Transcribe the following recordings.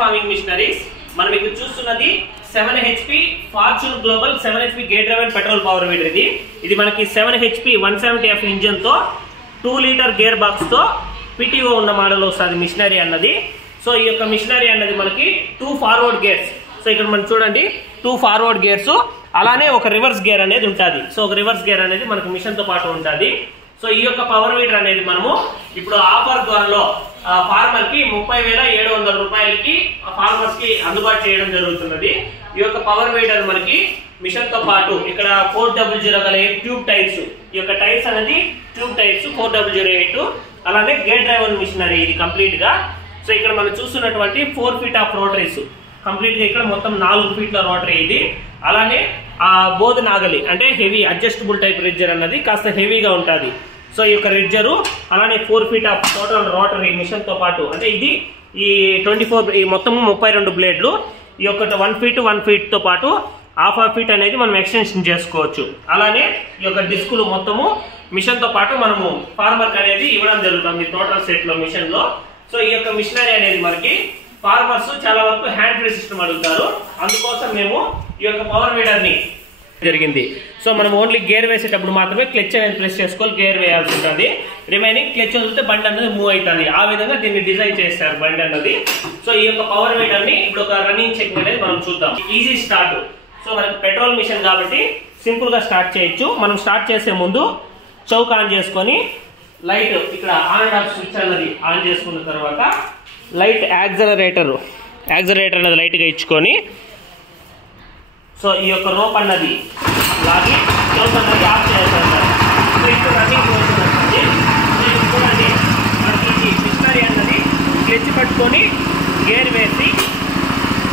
Farming machineries. మనం ఇక్కడ చూస్తున్నది 7 HP fortune global 7 HP gear driven petrol power weeder. ఇది మనకి 7 HP 170F ఇంజన్ తో 2 లీటర్ గేర్ బాక్స్ తో PTO ఉన్న మోడల్ వస్తుంది మిషనరీ అన్నది. సో ఈ యొక్క మిషనరీ అన్నది మనకి 2 ఫార్వర్డ్ గేర్స్. సో ఇక్కడ మనం చూడండి 2 ఫార్వర్డ్ గేర్స్, అలానే ఒక రివర్స్ గేర్ అనేది ఉంటుంది. సో ఒక రివర్స్ గేర్ అనేది మనకి మిషన్ తో పాటు ఉంటుంది. సో ఈ యొక్క పవర్ వీడర్ అనేది మనము ఇప్పుడు ఆఫర్ ద్వారా ఫార్మర్ కి 30,700 రూపాయలకి ఫార్మర్స్ కి అందుబాటు చేయడం జరుగుతున్నది. ఈ యొక్క పవర్ వీడర్ మనకి మిషన్ తో పాటు ఇక్కడ 4008 ట్యూబ్ టైర్స్, ఈ యొక్క టైర్స్ అనేది ట్యూబ్ టైర్స్ 4008, అలానే గేర్ డ్రైవెన్ మిషనరీ ఇది కంప్లీట్ గా. సో ఇక్కడ మనం చూస్తున్నటువంటి 4 ఫీట్ ఆఫ్ రోటరీస్ కంప్లీట్ గా, ఇక్కడ మొత్తం 4 ఫీట్ల రోటరీ ఇది. అలానే ఆ బోధ నాగలి అంటే హెవీ అడ్జస్టబుల్ టైప్ రిడ్జర్ అన్నది కాస్త హెవీగా ఉంటుంది. సో ఈ యొక్క రిడ్జరు అలానే 4 feet of total rotary machine తో పాటు, అంటే ఇది ఈ 24 ఈ మొత్తం 32 బ్లేడ్లు, ఈ యొక్క 1 ఫీట్ తో పాటు హాఫ్ ఫీట్ అనేది మనం ఎక్స్టెన్షన్ చేసుకోవచ్చు. అలానే ఈ యొక్క డిస్కులు మొత్తము మిషన్ తో పాటు మనము ఫార్మర్ అనేది ఇవ్వడం జరుగుతుంది టోటల్ సెట్ లో మిషన్ లో. సో ఈ యొక్క మిషనరీ అనేది మనకి ఫార్మర్స్ చాలా వరకు హ్యాండ్ ఫ్రీ సిస్టమ్ అడుగుతారు, అందుకోసం మేము ఈ యొక్క పవర్ వీడర్ ని జరిగింది. సో మనం ఓన్లీ గేర్ వేసేటప్పుడు మాత్రమే క్లచ్ అనేది ప్రెస్ చేసుకోవాలి, గేర్ వేయాల్సి ఉంటుంది. రిమైనింగ్ క్లచ్ వదిలితే బండి అనేది మూవ్ అవుతుంది. ఆ విధంగా దీన్ని డిజైన్ చేస్తారు బండి అన్నది. సో ఈ యొక్క పవర్ వీడర్ ని ఇప్పుడు ఒక రన్నింగ్ చెక్ అనేది మనం చూద్దాం. Easy start. సో మనకి పెట్రోల్ మిషన్ కాబట్టి సింపుల్ గా స్టార్ట్ చేయొచ్చు. మనం స్టార్ట్ చేసే ముందు చౌక్ ఆన్ చేసుకొని లైట్ ఇక్కడ ఆన్ అండ్ ఆఫ్ స్విచ్ అన్నది ఆన్ చేసుకున్న తర్వాత లైట్ యాక్సలరేటర్ అనేది లైట్ గా ఇచ్చుకొని, సో ఈ యొక్క రోప్ అన్నది లాగి రోప్ అన్నది ఆఫ్ చేస్తారు. సో ఇప్పుడు రన్నింగ్ అవుతుంది. చూడండి మనకి మిషనరీ అన్నది క్లచ్ పట్టుకొని గేర్ వేసి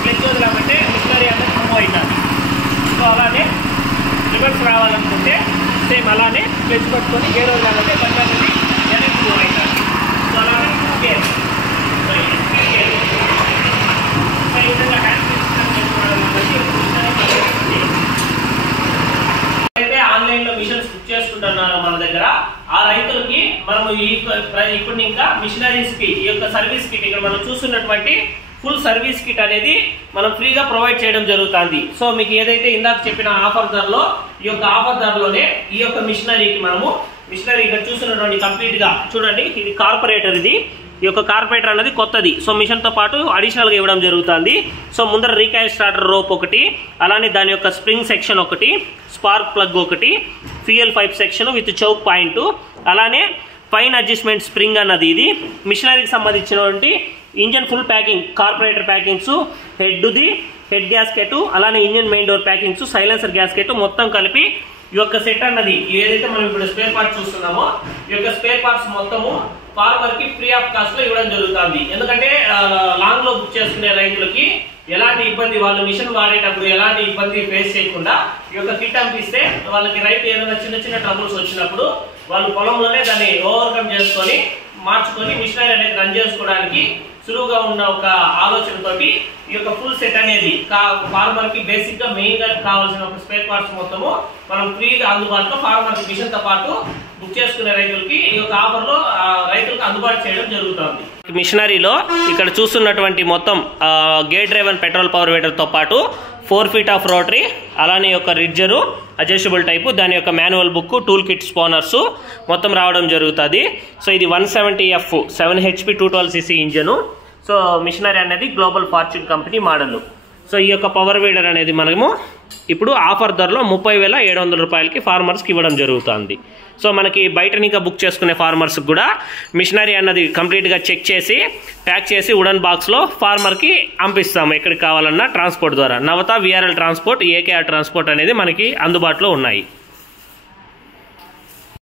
క్లచ్ వదిలామంటే మిషనరీ అన్నది మూవ్ అవుతుంది. సో అలానే రివర్స్ రావాలనుకుంటే సేమ్ అలానే క్లచ్ పట్టుకొని గేర్ వదిలామంటే బండి అనేది వెనక్కి మూవ్ అవుతుంది. సో అలానే గేర్ అయితే ఆన్లైన్ లో మిషన్స్ బుక్ చేసుకుంటున్నారు మన దగ్గర, ఆ రైతులకి మనము ఇప్పుడు ఇంకా మిషనరీస్ కి ఈ యొక్క సర్వీస్ కిట్ ఇక్కడ మనం చూస్తున్నటువంటి ఫుల్ సర్వీస్ కిట్ అనేది మనం ఫ్రీగా ప్రొవైడ్ చేయడం జరుగుతుంది. సో మీకు ఏదైతే ఇందాక చెప్పిన ఆఫర్ ధరలో, ఈ యొక్క ఆఫర్ ధరలోనే ఈ యొక్క మిషనరీకి మనము ఇక్కడ చూస్తున్నటువంటి కంప్లీట్ గా చూడండి, ఇది కార్పొరేటర్. ఇది ఈ యొక్క కార్పొరేటర్ అనేది కొత్తది. సో మిషన్ తో పాటు అడిషనల్ గా ఇవ్వడం జరుగుతుంది. సో ముందర రీకాయిల్ స్టార్టర్ రోప్ ఒకటి, అలానే దాని యొక్క స్ప్రింగ్ సెక్షన్ ఒకటి, స్పార్క్ ప్లగ్ ఒకటి, fuel pipe section with choke point, అలానే ఫైన్ అడ్జస్ట్మెంట్ స్ప్రింగ్ అన్నది. ఇది మిషనరీకి సంబంధించినటువంటి engine full packing, carburettor packings, head gasket, అలానే engine main door packings, silencer gasket మొత్తం కలిపి ఈ యొక్క సెట్ అన్నది ఏదైతే మనం ఇప్పుడు స్పేర్ పార్ట్స్ చూస్తున్నామో ఈ యొక్క స్పేర్ పార్ట్స్ మొత్తము ఫార్మర్ కి ఫ్రీ ఆఫ్ కాస్ట్ లో ఇవ్వడం జరుగుతుంది. ఎందుకంటే లాంగ్ లో బుక్ చేసుకునే రైతులకి ఎలాంటి ఇబ్బంది, వాళ్ళు మిషన్ వాడేటప్పుడు ఎలాంటి ఇబ్బంది ఫేస్ చేయకుండా ఈ యొక్క కిట్ పంపిస్తే వాళ్ళకి రైతు ఏదైనా చిన్న ట్రబుల్స్ వచ్చినప్పుడు వాళ్ళు పొలంలోనే దాన్ని ఓవర్కమ్ చేసుకొని మార్చుకొని మిషనరీ అనేది రన్ చేసుకోవడానికి సులువుగా ఉన్న ఒక ఆలోచనతోటి ఈ యొక్క ఫుల్ సెట్ అనేది ఫార్మర్ కి బేసిక్ గా మెయిన్ గా కావాల్సిన ఒక స్పేర్ పార్ట్స్ మొత్తము మనం ఫ్రీగా అందుబాటులో ఫార్మర్ మిషన్ తో పాటు బుక్ చేసుకునే రైతులకి ఈ యొక్క ఆఫర్ లో రైతులకు అందుబాటు చేయడం జరుగుతుంది. మిషనరీలో ఇక్కడ చూస్తున్నటువంటి మొత్తం gear driven petrol power weeder తో పాటు 4 ఫీట్ ఆఫ్ రోటరీ, అలానే యొక్క రిడ్జరు అడ్జస్టబుల్ టైపు, దాని యొక్క manual book, tool kit spanners మొత్తం రావడం జరుగుతుంది. సో ఇది 170F 7 HP 212cc engine. So machinery అనేది global fortune company model. So ఈ యొక్క పవర్ వీడర్ అనేది మనము ఇప్పుడు ఆఫర్ ధరలో 30,700 రూపాయలకి ఫార్మర్స్కి ఇవ్వడం జరుగుతుంది. సో మనకి బయట ఇంకా బుక్ చేసుకునే ఫార్మర్స్ కూడా మిషనరీ అన్నది కంప్లీట్గా చెక్ చేసి ప్యాక్ చేసి వుడన్ బాక్స్లో ఫార్మర్కి పంపిస్తాము ఎక్కడికి కావాలన్నా ట్రాన్స్పోర్ట్ ద్వారా. నవత, VRL ట్రాన్స్పోర్ట్, AKR ట్రాన్స్పోర్ట్ అనేది మనకి అందుబాటులో ఉన్నాయి.